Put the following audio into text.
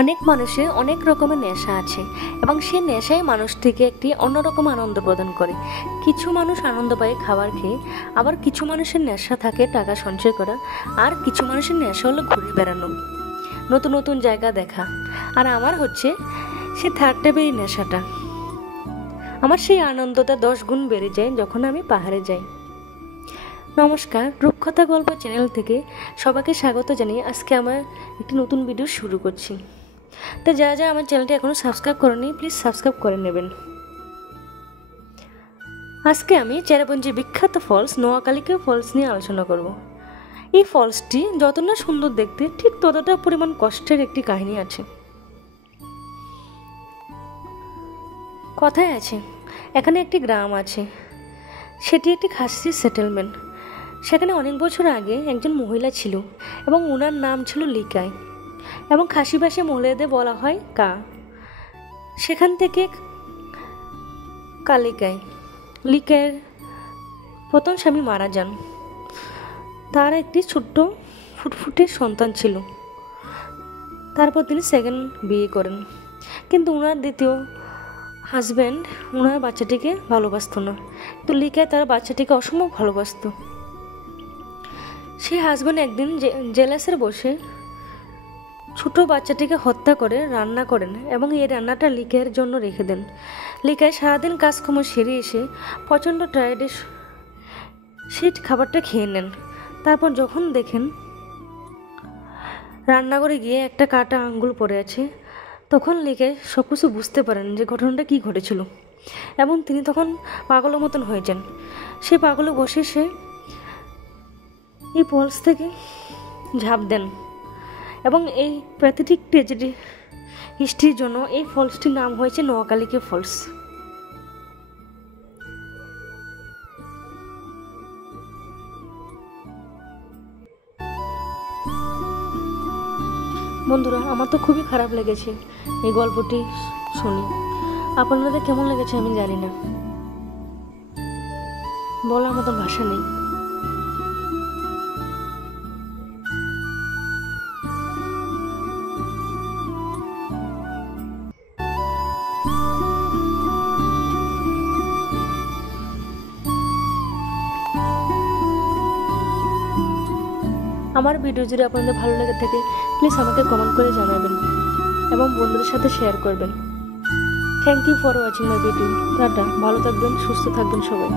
অনেক মানুষের অনেক রকমের নেশা আছে এবং সেই নেশাই মানুষটিকে একটি অন্যরকম আনন্দ প্রদান করে। কিছু মানুষ আনন্দ পায় খাবার খেয়ে, আবার কিছু মানুষের নেশা থাকে টাকা সঞ্চয় করা, আর কিছু মানুষের নেশা হলো ঘুরে বেড়ানো, নতুন নতুন জায়গা দেখা। আর আমার হচ্ছে সে থার্ড টাইপের নেশাটা। আমার সেই আনন্দটা 10 গুণ বেড়ে যায় যখন আমি পাহাড়ে যাই। নমস্কার, রূপকথা গল্প চ্যানেল থেকে সবাইকে স্বাগত জানিয়ে আজকে আমার একটি নতুন ভিডিও শুরু করছি। তো যারা আমার চ্যানেলটি এখনও সাবস্ক্রাইব করেনি, প্লিজ সাবস্ক্রাইব করে নেবেন। আজকে আমি চেরাপুঞ্জির বিখ্যাত ফলস নোয়াখালীকে ফলস নিয়ে আলোচনা করব। এই ফলসটি যত না সুন্দর দেখতে, ঠিক ততটা পরিমাণ কষ্টের একটি কাহিনী আছে। কথায় আছে এখানে একটি গ্রাম আছে, সেটি একটি খাসি সেটেলমেন্ট। সেখানে অনেক বছর আগে একজন মহিলা ছিল এবং ওনার নাম ছিল লিকাই, এবং খাসি ভাষায় মহিলাদের বলা হয় কা। সেখান থেকে কালিকাই। লিকাইয়ের প্রথম স্বামী মারা যান। তার একটি ছোট্ট ফুটফুটে সন্তান ছিল। তারপর তিনি সেকেন্ড বিয়ে করেন, কিন্তু ওনার দ্বিতীয় হাজব্যান্ড ওনার বাচ্চাটিকে ভালোবাসত না, কিন্তু লিকাই তার বাচ্চাটিকে অসম্ভব ভালোবাসত। সেই হাজব্যান্ড একদিন জেলাসের বসে ছোট বাচ্চাটিকে হত্যা করে রান্না করেন এবং এই রান্নাটা লিকাইয়ের জন্য রেখে দেন। লিকাই সারাদিন কাজকর্ম সেরে এসে প্রচণ্ড টায়ার্ডে সেই খাবারটা খেয়ে নেন। তারপর যখন দেখেন রান্নাঘরে গিয়ে একটা কাটা আঙ্গুল পড়ে আছে, তখন লিকাই সব কিছু বুঝতে পারেন যে ঘটনাটা কী ঘটেছিল, এবং তিনি তখন পাগলের মতন হয়ে যান। সে পাগলে বসে সে এই ফলস থেকে ঝাঁপ দেন, এবং এই প্রাকৃতিক ট্র্যাজেডি হিস্ট্রির জন্য এই ফলসটির নাম হয়েছে নোয়াখালীকে ফলস। বন্ধুরা, আমার তো খুবই খারাপ লেগেছে এই গল্পটি শুনে। আপনাদের কেমন লেগেছে আমি জানি না, বলার মতন ভাষা নেই। আমার ভিডিও যদি আপনাদের ভালো লেগে থাকে, প্লিজ আমাকে কমেন্ট করে জানাবেন এবং বন্ধুদের সাথে শেয়ার করবেন। Thank you for watching my video. টাটা, ভালো থাকবেন, সুস্থ থাকবেন সবাই।